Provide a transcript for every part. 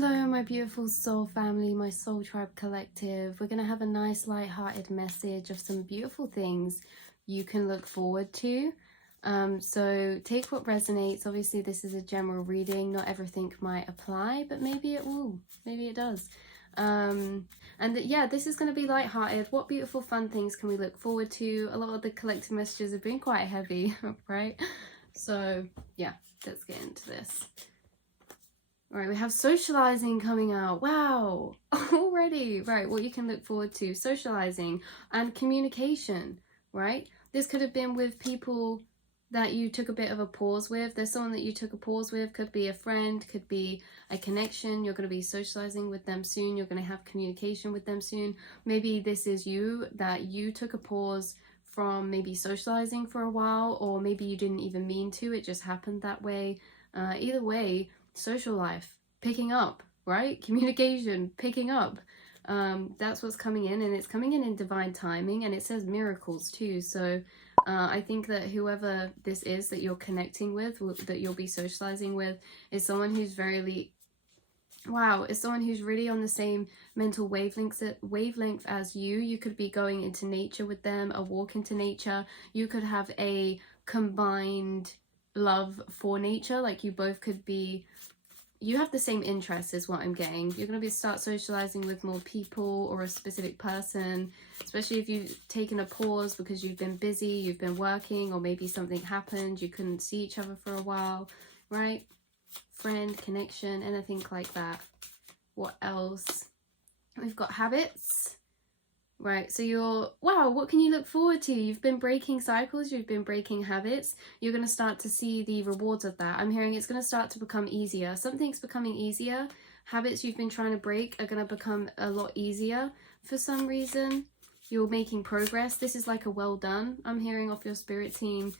Hello, my beautiful soul family, my soul tribe collective. We're going to have a nice light-hearted message of some beautiful things you can look forward to. So take what resonates. Obviously, this is a general reading. Not everything might apply, but maybe it will. Maybe it does. Yeah, this is going to be light-hearted. What beautiful, fun things can we look forward to? A lot of the collective messages have been quite heavy, right? So yeah, let's get into this. Right, we have socializing coming out. Wow, already. Right, what you can look forward to. Socializing and communication, right? This could have been with people that you took a bit of a pause with. There's someone that you took a pause with. Could be a friend, could be a connection. You're going to be socializing with them soon. You're going to have communication with them soon. Maybe this is you, that you took a pause from maybe socializing for a while, or maybe you didn't even mean to. It just happened that way. Either way, social life picking up, right? Communication picking up. That's what's coming in, and it's coming in divine timing, and it says miracles too. So I think that whoever this is that you're connecting with, that you'll be socializing with, is someone who's is someone who's really on the same mental wavelength as you. You could be going into nature with them, a walk into nature. You could have a combined love for nature, like you both could be, you have the same interests is what I'm getting. You're going to start socializing with more people or a specific person, especially if you've taken a pause because you've been busy, you've been working, or maybe something happened, you couldn't see each other for a while, right? Friend, connection, anything like that. What else? We've got habits. Right, so what can you look forward to? You've been breaking cycles, you've been breaking habits. You're going to start to see the rewards of that. I'm hearing it's going to start to become easier. Something's becoming easier. Habits you've been trying to break are going to become a lot easier for some reason. You're making progress. This is like a well done. I'm hearing off your spirit team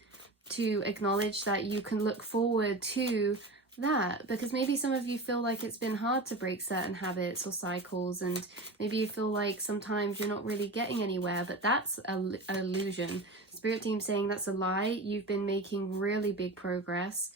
to acknowledge that you can look forward to that, because maybe some of you feel like it's been hard to break certain habits or cycles, and maybe you feel like sometimes you're not really getting anywhere, but that's an illusion. Spirit team saying that's a lie. You've been making really big progress.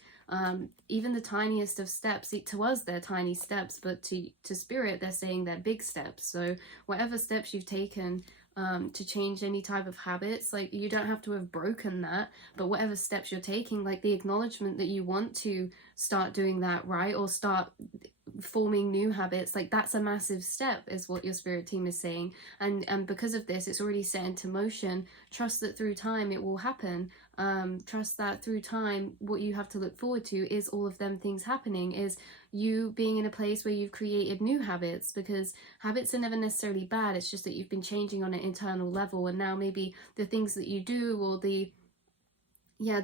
Even the tiniest of steps, to us they're tiny steps, but to spirit they're saying they're big steps. So whatever steps you've taken to change any type of habits, like you don't have to have broken that, but whatever steps you're taking, like the acknowledgement that you want to start doing that, right, or start forming new habits, like that's a massive step is what your spirit team is saying. And because of this, it's already set into motion. Trust that through time it will happen. Trust that through time what you have to look forward to is all of them things happening, is you being in a place where you've created new habits, because habits are never necessarily bad. It's just that you've been changing on an internal level, and now maybe the things that you do, or the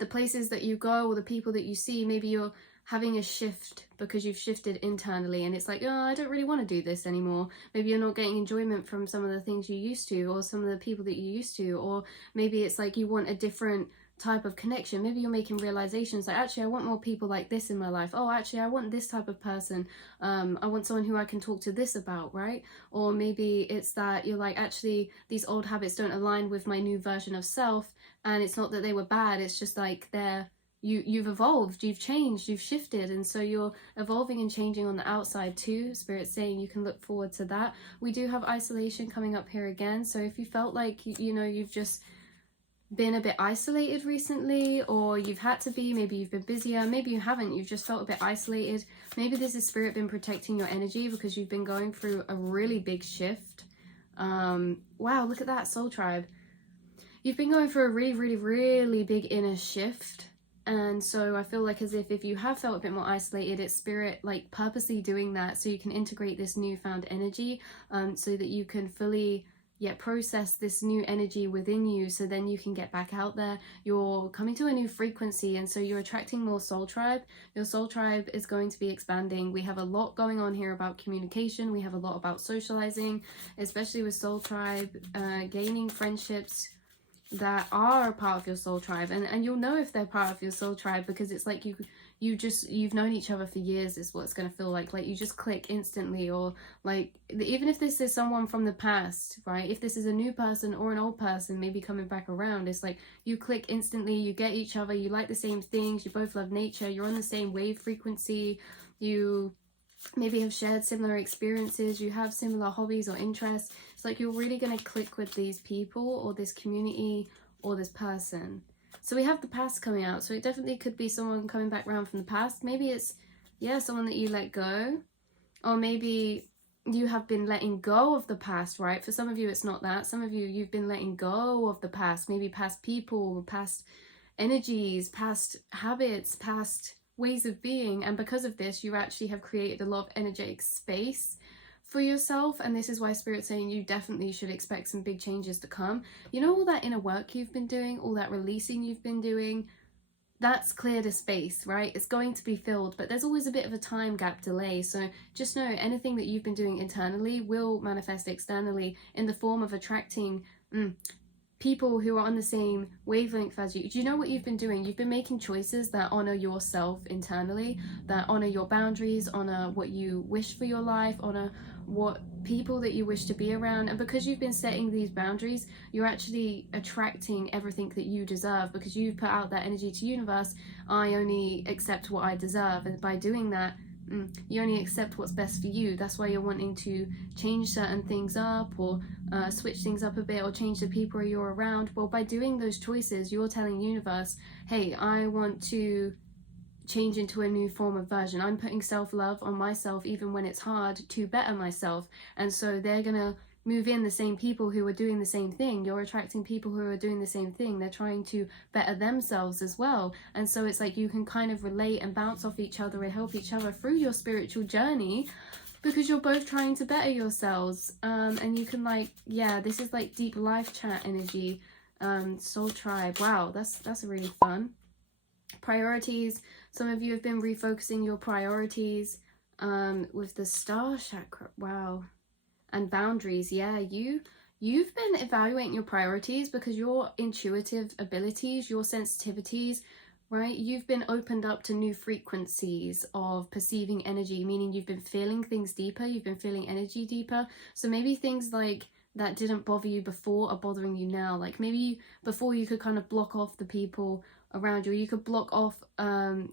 places that you go, or the people that you see, maybe you're having a shift because you've shifted internally, and it's like, oh, I don't really want to do this anymore. Maybe you're not getting enjoyment from some of the things you used to, or some of the people that you used to, or maybe it's like you want a different type of connection. Maybe you're making realizations like, actually I want more people like this in my life. Oh, actually I want this type of person. I want someone who I can talk to this about, right? Or maybe it's that you're like, actually these old habits don't align with my new version of self, and it's not that they were bad, it's just like you've evolved, you've changed, you've shifted, and so you're evolving and changing on the outside too. Spirit's saying you can look forward to that. We do have isolation coming up here again, so if you felt like you've just been a bit isolated recently, or you've had to be, maybe you've been busier, maybe you haven't, you've just felt a bit isolated, maybe this is spirit been protecting your energy because you've been going through a really big shift. Wow, look at that, soul tribe. You've been going through a really, really, really big inner shift. And so I feel like as if you have felt a bit more isolated, it's spirit like purposely doing that so you can integrate this newfound energy, so that you can fully process this new energy within you, so then you can get back out there. You're coming to a new frequency, and so you're attracting more soul tribe. Your soul tribe is going to be expanding. We have a lot going on here about communication. We have a lot about socializing, especially with soul tribe, gaining friendships that are a part of your soul tribe, and you'll know if they're part of your soul tribe because it's like you've known each other for years is what it's going to feel like you just click instantly. Or like, even if this is someone from the past, right, if this is a new person or an old person maybe coming back around, it's like you click instantly, you get each other, you like the same things, you both love nature, you're on the same wave frequency, you maybe have shared similar experiences, you have similar hobbies or interests. It's like you're really going to click with these people or this community or this person. So we have the past coming out, so it definitely could be someone coming back around from the past. Maybe it's, yeah, someone that you let go, or maybe you have been letting go of the past, right? For some of you it's not that. Some of you, you've been letting go of the past, maybe past people, past energies, past habits, past ways of being, and because of this you actually have created a lot of energetic space for yourself. And this is why Spirit's saying you definitely should expect some big changes to come. You know, all that inner work you've been doing, all that releasing you've been doing, that's cleared a space, right? It's going to be filled, but there's always a bit of a time gap delay. So just know anything that you've been doing internally will manifest externally in the form of attracting people who are on the same wavelength as you. Do you know what you've been doing? You've been making choices that honor yourself internally, that honor your boundaries, honor what you wish for your life, honor what people that you wish to be around. And because you've been setting these boundaries, you're actually attracting everything that you deserve, because you've put out that energy to universe. I only accept what I deserve, and by doing that, you only accept what's best for you. That's why you're wanting to change certain things up, or switch things up a bit, or change the people you're around. Well, by doing those choices, you're telling the universe, hey, I want to change into a new form of version. I'm putting self-love on myself even when it's hard, to better myself. And so they're gonna move in the same people who are doing the same thing. You're attracting people who are doing the same thing. They're trying to better themselves as well. And so it's like you can kind of relate and bounce off each other and help each other through your spiritual journey, because you're both trying to better yourselves. And you can, like, yeah, this is like deep life chat energy. Soul tribe, wow, that's really fun. Priorities, some of you have been refocusing your priorities with the star chakra, wow. And boundaries, yeah, you've been evaluating your priorities, because your intuitive abilities, your sensitivities, right, you've been opened up to new frequencies of perceiving energy, meaning you've been feeling things deeper, you've been feeling energy deeper. So maybe things like that didn't bother you before are bothering you now. Like maybe before you could kind of block off the people around you, or you could block off,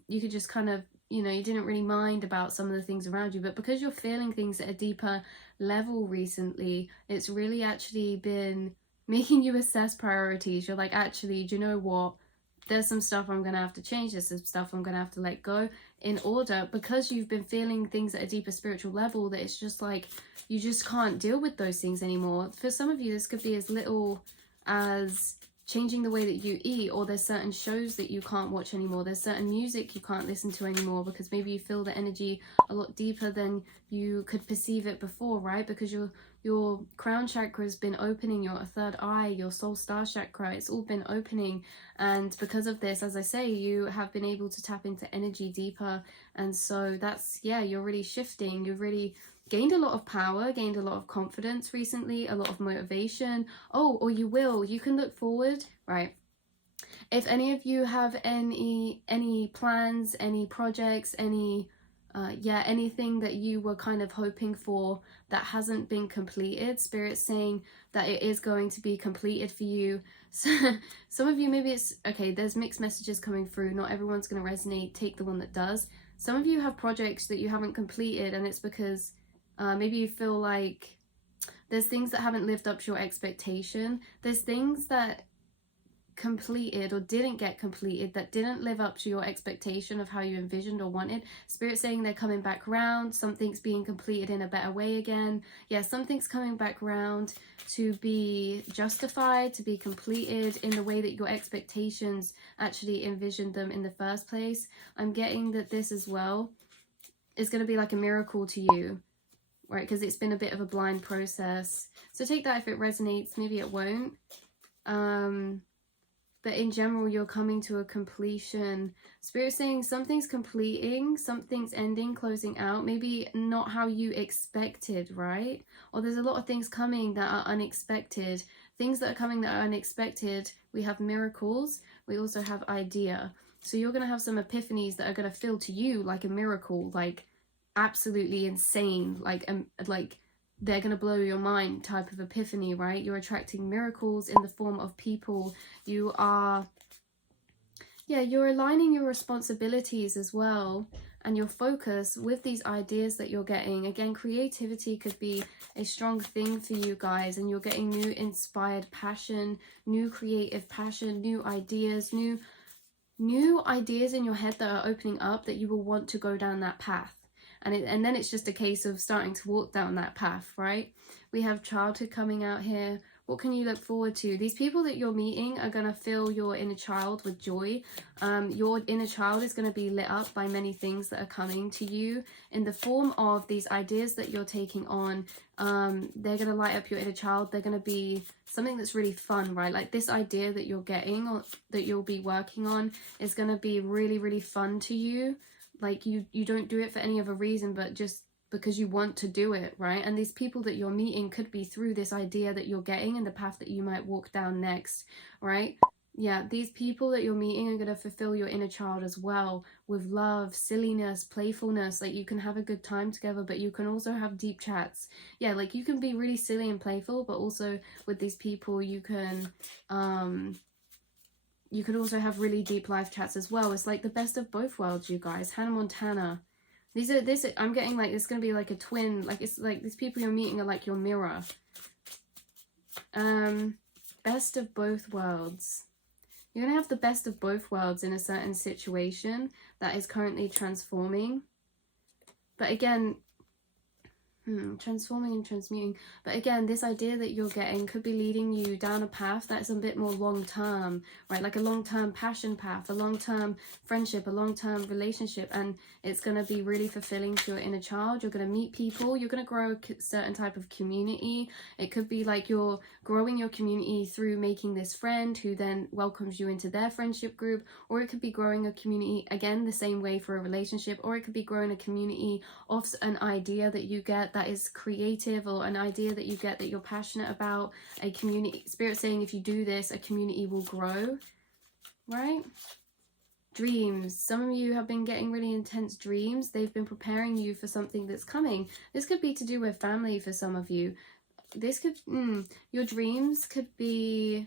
you could just kind of, you know, you didn't really mind about some of the things around you, but because you're feeling things at a deeper level recently, it's really actually been making you assess priorities. You're like, actually, do you know what? There's some stuff I'm gonna have to change, there's some stuff I'm gonna have to let go, in order, because you've been feeling things at a deeper spiritual level, that it's just like you just can't deal with those things anymore. For some of you, this could be as little as changing the way that you eat, or there's certain shows that you can't watch anymore, there's certain music you can't listen to anymore, because maybe you feel the energy a lot deeper than you could perceive it before, right? Because your crown chakra has been opening, your third eye, your soul star chakra, it's all been opening. And because of this, as I say, you have been able to tap into energy deeper. And so that's, yeah, you're really shifting, you've really gained a lot of power, gained a lot of confidence recently, a lot of motivation. Oh, or you can look forward, right? If any of you have any plans, any projects, anything that you were kind of hoping for that hasn't been completed, Spirit's saying that it is going to be completed for you. So some of you, maybe it's, okay, there's mixed messages coming through, not everyone's going to resonate, take the one that does. Some of you have projects that you haven't completed, and it's because maybe you feel like there's things that haven't lived up to your expectation. There's things that completed or didn't get completed that didn't live up to your expectation of how you envisioned or wanted. Spirit saying they're coming back around, something's being completed in a better way again. Yeah, something's coming back around to be justified, to be completed in the way that your expectations actually envisioned them in the first place. I'm getting that this as well is going to be like a miracle to you, right? Because it's been a bit of a blind process. So take that if it resonates, maybe it won't. But in general, you're coming to a completion. Spirit saying something's completing, something's ending, closing out. Maybe not how you expected, right? Or there's a lot of things coming that are unexpected. Things that are coming that are unexpected. We have miracles. We also have idea. So you're going to have some epiphanies that are going to feel to you like a miracle, like absolutely insane, like they're going to blow your mind type of epiphany, right? You're attracting miracles in the form of people. You are, yeah, you're aligning your responsibilities as well. and your focus with these ideas that you're getting. Again, creativity could be a strong thing for you guys, and you're getting new inspired passion, new creative passion, new ideas in your head that are opening up, that you will want to go down that path. And then it's just a case of starting to walk down that path, right? We have childhood coming out here. What can you look forward to? These people that you're meeting are going to fill your inner child with joy. Your inner child is going to be lit up by many things that are coming to you in the form of these ideas that you're taking on. They're going to light up your inner child. They're going to be something that's really fun, right? Like this idea that you're getting, or that you'll be working on, is going to be really, really fun to you. Like you don't do it for any other reason but just because you want to do it, right? And these people that you're meeting could be through this idea that you're getting and the path that you might walk down next, right? Yeah, these people that you're meeting are going to fulfill your inner child as well, with love, silliness, playfulness. Like you can have a good time together, but you can also have deep chats. Yeah, like you can be really silly and playful, but also with these people you can also have really deep life chats as well. It's like the best of both worlds, you guys. Hannah Montana. I'm getting like, it's going to be like a twin. Like it's like these people you're meeting are like your mirror. Best of both worlds. You're going to have the best of both worlds in a certain situation that is currently transforming. But again, transforming and transmuting. But again, this idea that you're getting could be leading you down a path that's a bit more long-term, right? Like a long-term passion path, a long-term friendship, a long-term relationship. And it's going to be really fulfilling to your inner child. You're going to meet people. You're going to grow a certain type of community. It could be like you're growing your community through making this friend who then welcomes you into their friendship group. Or it could be growing a community, again, the same way for a relationship. Or it could be growing a community of an idea that you get that is creative, or an idea that you get that you're passionate about. A community, Spirit saying if you do this, a community will grow, right? Dreams. Some of you have been getting really intense dreams. They've been preparing you for something that's coming. This could be to do with family for some of you. This could, your dreams could be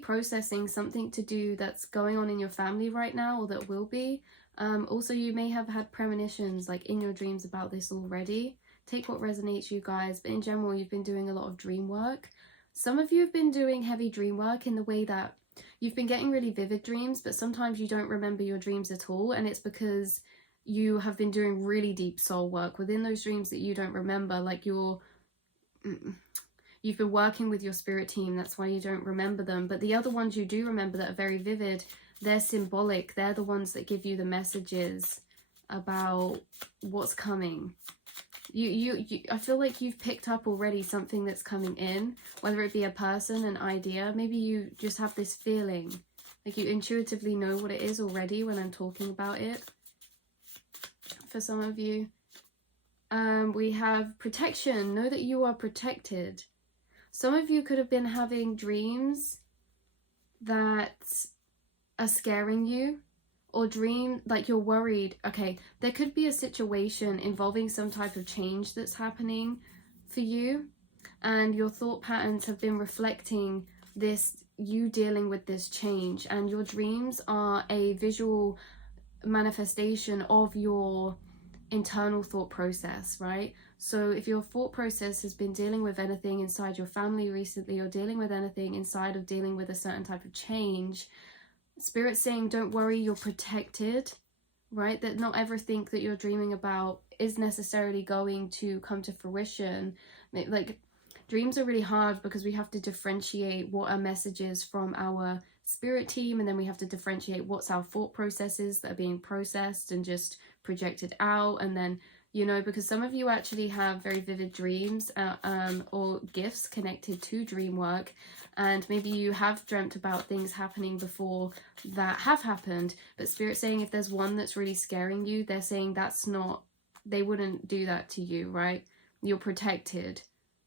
processing something to do that's going on in your family right now, or that will be. Also, you may have had premonitions like in your dreams about this already. Take what resonates, you guys. But in general, you've been doing a lot of dream work. Some of you have been doing heavy dream work in the way that you've been getting really vivid dreams, but sometimes you don't remember your dreams at all. And it's because you have been doing really deep soul work within those dreams that you don't remember. Like you've been working with your spirit team. That's why you don't remember them. But the other ones you do remember that are very vivid, they're symbolic. They're the ones that give you the messages about what's coming. I feel like you've picked up already something that's coming in, whether it be a person, an idea. Maybe you just have this feeling, like you intuitively know what it is already when I'm talking about it. For some of you, we have protection. Know that you are protected. Some of you could have been having dreams that are scaring you, or dream like you're worried. Okay, there could be a situation involving some type of change that's happening for you, and your thought patterns have been reflecting this, you dealing with this change, and your dreams are a visual manifestation of your internal thought process, right? So if your thought process has been dealing with anything inside your family recently, or dealing with anything inside of dealing with a certain type of change, Spirit's saying don't worry, you're protected, right? That not everything that you're dreaming about is necessarily going to come to fruition. Like, dreams are really hard because we have to differentiate what are messages from our spirit team, and then we have to differentiate what's our thought processes that are being processed and just projected out. And then, you know, because some of you actually have very vivid dreams or gifts connected to dream work, and maybe you have dreamt about things happening before that have happened, but Spirit's saying if there's one that's really scaring you, they're saying that's not, they wouldn't do that to you, right? You're protected.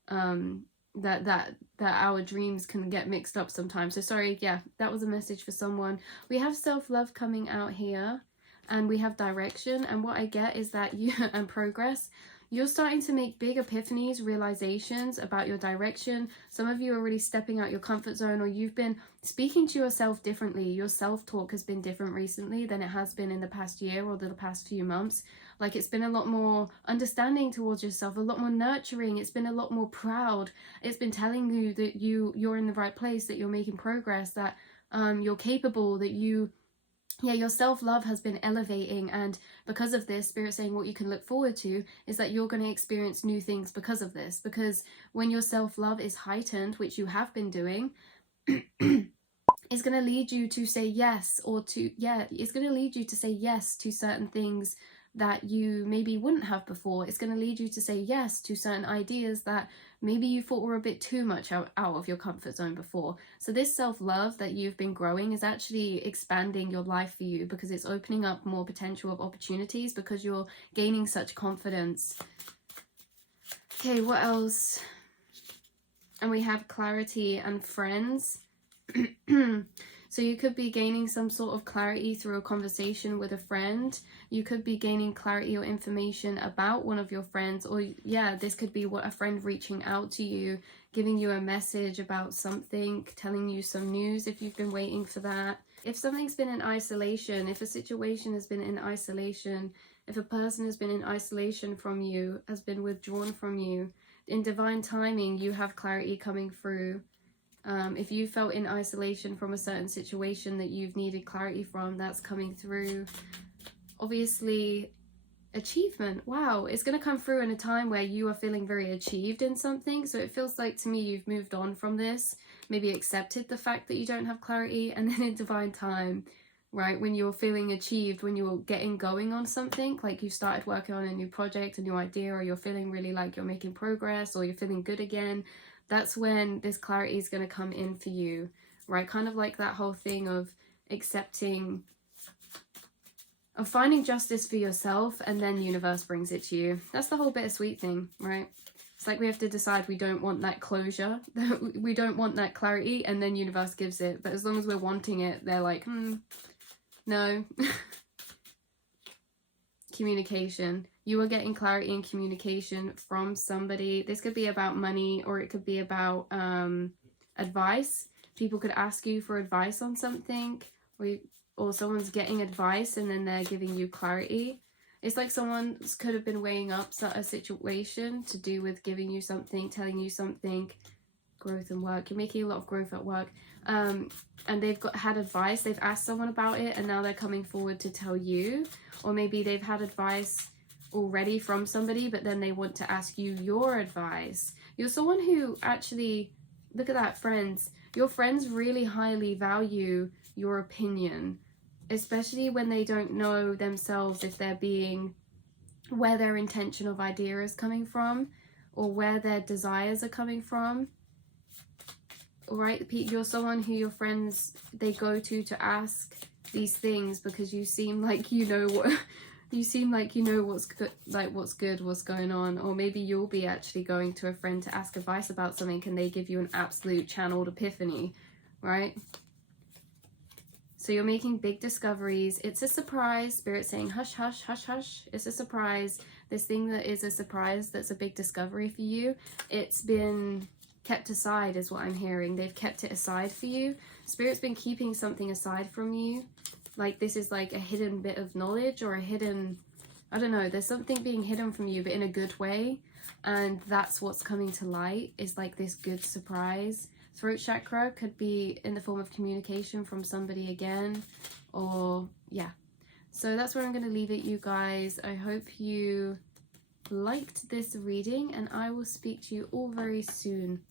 That our dreams can get mixed up sometimes. So sorry, yeah, that was a message for someone. We have self-love coming out here, and we have direction, and what I get is that you and progress, You're starting to make big epiphanies, realizations about your direction. Some of you are really stepping out your comfort zone, or you've been speaking to yourself differently. Your self-talk has been different recently than it has been in the past year or the past few months. Like, it's been a lot more understanding towards yourself, a lot more nurturing. It's been a lot more proud. It's been telling you that you're in the right place, that you're making progress, that you're capable, that your self-love has been elevating. And because of this, Spirit's saying what you can look forward to is that you're going to experience new things because of this. Because when your self-love is heightened, which you have been doing, it's going to lead you to say yes, or it's going to lead you to say yes to certain things that you maybe wouldn't have before. It's going to lead you to say yes to certain ideas that maybe you thought were a bit too much out of your comfort zone before. So this self-love that you've been growing is actually expanding your life for you, because it's opening up more potential of opportunities because you're gaining such confidence. Okay, what else? And we have clarity and friends. So you could be gaining some sort of clarity through a conversation with a friend. You could be gaining clarity or information about one of your friends, or this could be a friend reaching out to you, giving you a message about something, telling you some news if you've been waiting for that. If something's been in isolation, if a situation has been in isolation, if a person has been in isolation from you, has been withdrawn from you, in divine timing, you have clarity coming through. If you felt in isolation from a certain situation that you've needed clarity from, that's coming through. Obviously, achievement. Wow, it's going to come through in a time where you are feeling very achieved in something. So it feels like, to me, you've moved on from this, maybe accepted the fact that you don't have clarity, and then in divine time, right, when you're feeling achieved, when you're getting going on something, like you started working on a new project, a new idea, or you're feeling really like you're making progress, or you're feeling good again, that's when this clarity is going to come in for you, right? Kind of like that whole thing of accepting, of finding justice for yourself, and then universe brings it to you. That's the whole bittersweet thing, right? It's like we have to decide we don't want that closure, we don't want that clarity, and then universe gives it. But as long as we're wanting it, they're like, no. Communication. You are getting clarity and communication from somebody. This could be about money, or it could be about advice. People could ask you for advice on something, or someone's getting advice and then they're giving you clarity. It's like someone could have been weighing up a situation to do with giving you something, telling you something. Growth and work. You're making a lot of growth at work. And they've had advice. They've asked someone about it, and now they're coming forward to tell you. Or maybe they've had advice already from somebody, but then they want to ask you your advice. You're someone who actually, look at that, friends. Your friends really highly value your opinion, especially when they don't know themselves if they're being, where their intention of idea is coming from, or where their desires are coming from. Right? You're someone who your friends, they go to ask these things because you seem like you know what you seem like you know what's good, what's good, what's going on. Or maybe you'll be actually going to a friend to ask advice about something, and they give you an absolute channeled epiphany, right? So you're making big discoveries. It's a surprise. Spirit saying hush, hush, hush, hush. It's a surprise. This thing that is a surprise, that's a big discovery for you, it's been kept aside, is what I'm hearing. They've kept it aside for you. Spirit's been keeping something aside from you. Like, this is like a hidden bit of knowledge, or a hidden, I don't know, there's something being hidden from you, but in a good way. And that's what's coming to light, is like this good surprise. Throat chakra could be in the form of communication from somebody again, or so that's where I'm going to leave it, you guys. I hope you liked this reading, and I will speak to you all very soon.